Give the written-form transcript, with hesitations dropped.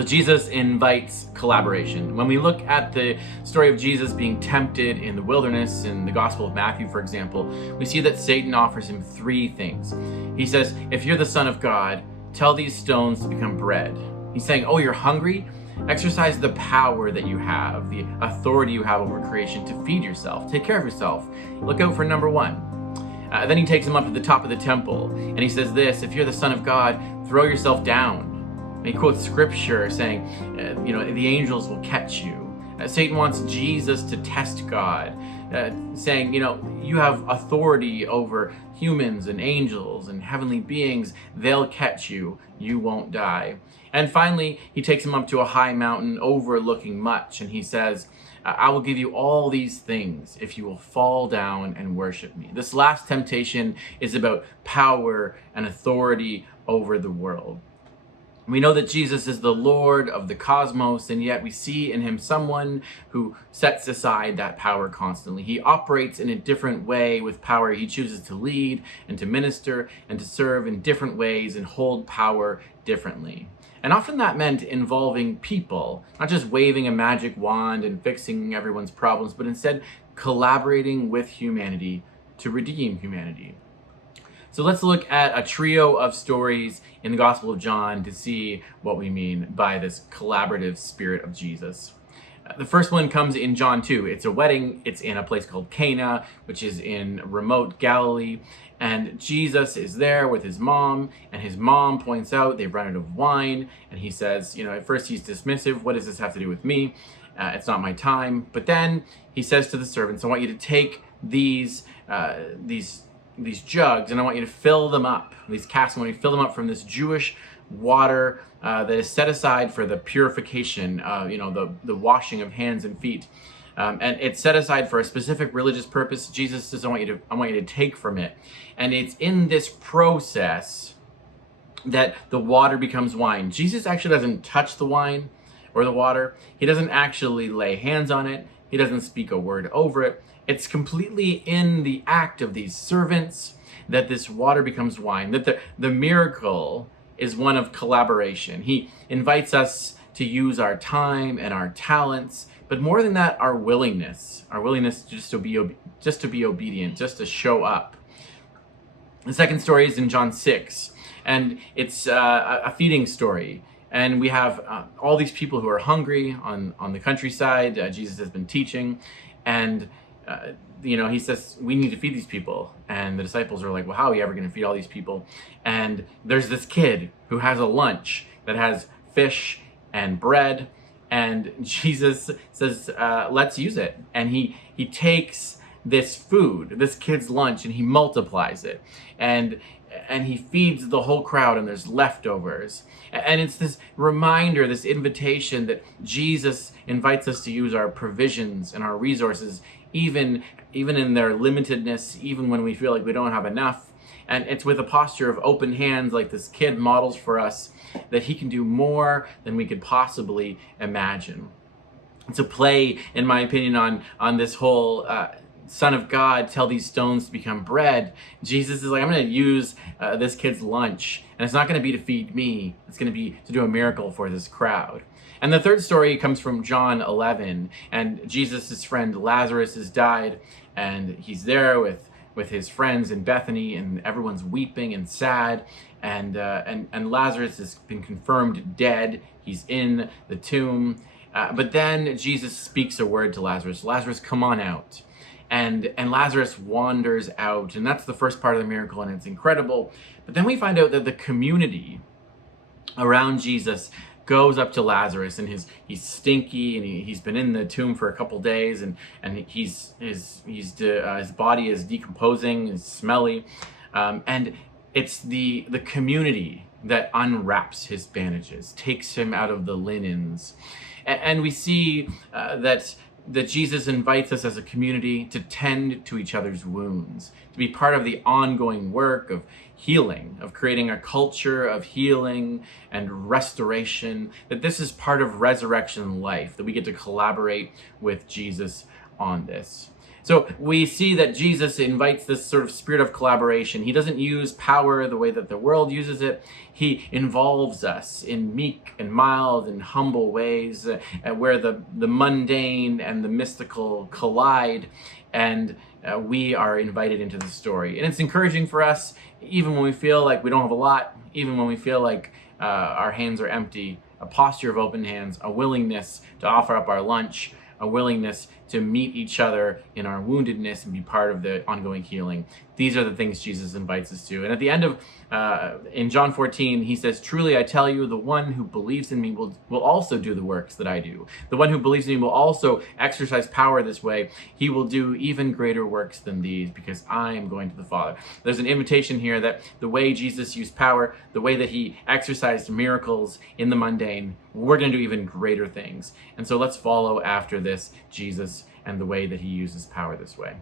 So Jesus invites collaboration. When we look at the story of Jesus being tempted in the wilderness in the Gospel of Matthew, for example, we see that Satan offers him three things. He says, if you're the Son of God, tell these stones to become bread. He's saying, oh, you're hungry? Exercise the power that you have, the authority you have over creation to feed yourself. Take care of yourself. Look out for number one. Then he takes him up to the top of the temple, and he says this, if you're the Son of God, throw yourself down. And he quotes scripture saying, the angels will catch you. Satan wants Jesus to test God, saying, you have authority over humans and angels and heavenly beings. They'll catch you. You won't die. And finally, he takes him up to a high mountain overlooking much, and he says, I will give you all these things if you will fall down and worship me. This last temptation is about power and authority over the world. We know that Jesus is the Lord of the cosmos, and yet we see in him someone who sets aside that power constantly. He operates in a different way with power. He chooses to lead and to minister and to serve in different ways and hold power differently. And often that meant involving people, not just waving a magic wand and fixing everyone's problems, but instead collaborating with humanity to redeem humanity. So let's look at a trio of stories in the Gospel of John to see what we mean by this collaborative spirit of Jesus. The first one comes in John 2. It's a wedding. It's in a place called Cana, which is in remote Galilee. And Jesus is there with his mom, and his mom points out they've run out of wine. And he says, at first he's dismissive. What does this have to do with me? It's not my time. But then he says to the servants, I want you to take these jugs, and I want you to fill them up, these casks, I want you to fill them up from this Jewish water that is set aside for the purification, the washing of hands and feet. And it's set aside for a specific religious purpose. Jesus says, I want you to take from it. And it's in this process that the water becomes wine. Jesus actually doesn't touch the wine or the water. He doesn't actually lay hands on it. He doesn't speak a word over it. It's completely in the act of these servants that this water becomes wine, that the miracle is one of collaboration. He invites us to use our time and our talents, but more than that, our willingness just to be obedient, just to show up. The second story is in John 6, and it's a feeding story. And we have all these people who are hungry on the countryside. Jesus has been teaching, and he says, we need to feed these people. And the disciples are like, well, how are we ever going to feed all these people? And there's this kid who has a lunch that has fish and bread. And Jesus says, let's use it. And he takes this food, this kid's lunch, and he multiplies it. And he feeds the whole crowd, and there's leftovers. And it's this reminder, this invitation that Jesus invites us to use our provisions and our resources, even in their limitedness, even when we feel like we don't have enough. And it's with a posture of open hands, like this kid models for us, that he can do more than we could possibly imagine. It's a play, in my opinion, on this whole Son of God, tell these stones to become bread. Jesus is like, I'm going to use this kid's lunch, and it's not going to be to feed me. It's going to be to do a miracle for this crowd. And the third story comes from John 11, and Jesus' friend Lazarus has died, and he's there with his friends in Bethany, and everyone's weeping and sad, and Lazarus has been confirmed dead. He's in the tomb, but then Jesus speaks a word to Lazarus. Lazarus, come on out. And Lazarus wanders out, and that's the first part of the miracle, and it's incredible. But then we find out that the community around Jesus goes up to Lazarus, and he's stinky, and he's been in the tomb for a couple days, and his body is decomposing, is smelly, and it's the community that unwraps his bandages, takes him out of the linens, and we see that Jesus invites us as a community to tend to each other's wounds, to be part of the ongoing work of healing, of creating a culture of healing and restoration, that this is part of resurrection life, that we get to collaborate with Jesus on this. So we see that Jesus invites this sort of spirit of collaboration. He doesn't use power the way that the world uses it. He involves us in meek and mild and humble ways, where the mundane and the mystical collide, and we are invited into the story. And it's encouraging for us, even when we feel like we don't have a lot, even when we feel like our hands are empty, a posture of open hands, a willingness to offer up our lunch, a willingness to meet each other in our woundedness and be part of the ongoing healing. These are the things Jesus invites us to. And at the end of, in John 14, he says, "Truly I tell you, the one who believes in me will also do the works that I do. The one who believes in me will also exercise power this way. He will do even greater works than these, because I am going to the Father." There's an invitation here that the way Jesus used power, the way that he exercised miracles in the mundane, we're going to do even greater things. And so let's follow after this Jesus and the way that he uses power this way.